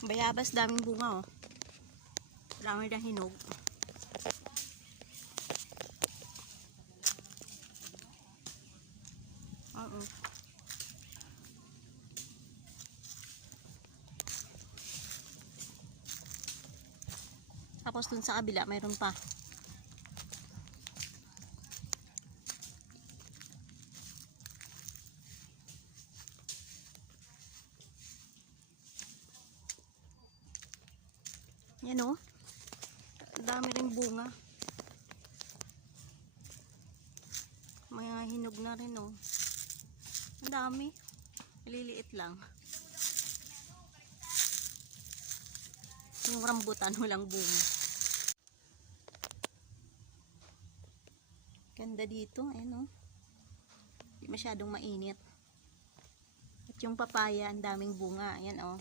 Bayabas, daming bunga oh. Marami na hinog. Oo. Tapos dun sa kabila mayroon pa. Yan o. Dami ring bunga. Mga hinog na rin o. Ang dami. Liliit lang. Yung rambutan walang bunga. Ganda dito. Ayan o. Hindi masyadong mainit. At yung papaya, ang daming bunga. Ayan o.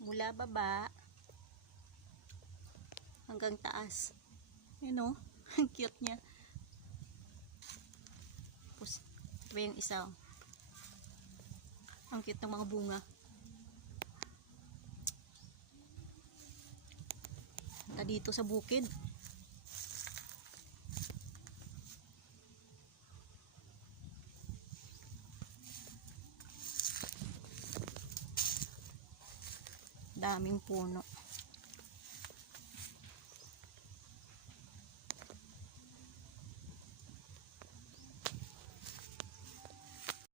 Mula baba hanggang taas. Ayan o. Ang cute niya. Tapos, ito yung isa o. Ang cute ng mga bunga. Dito sa bukid. Daming puno.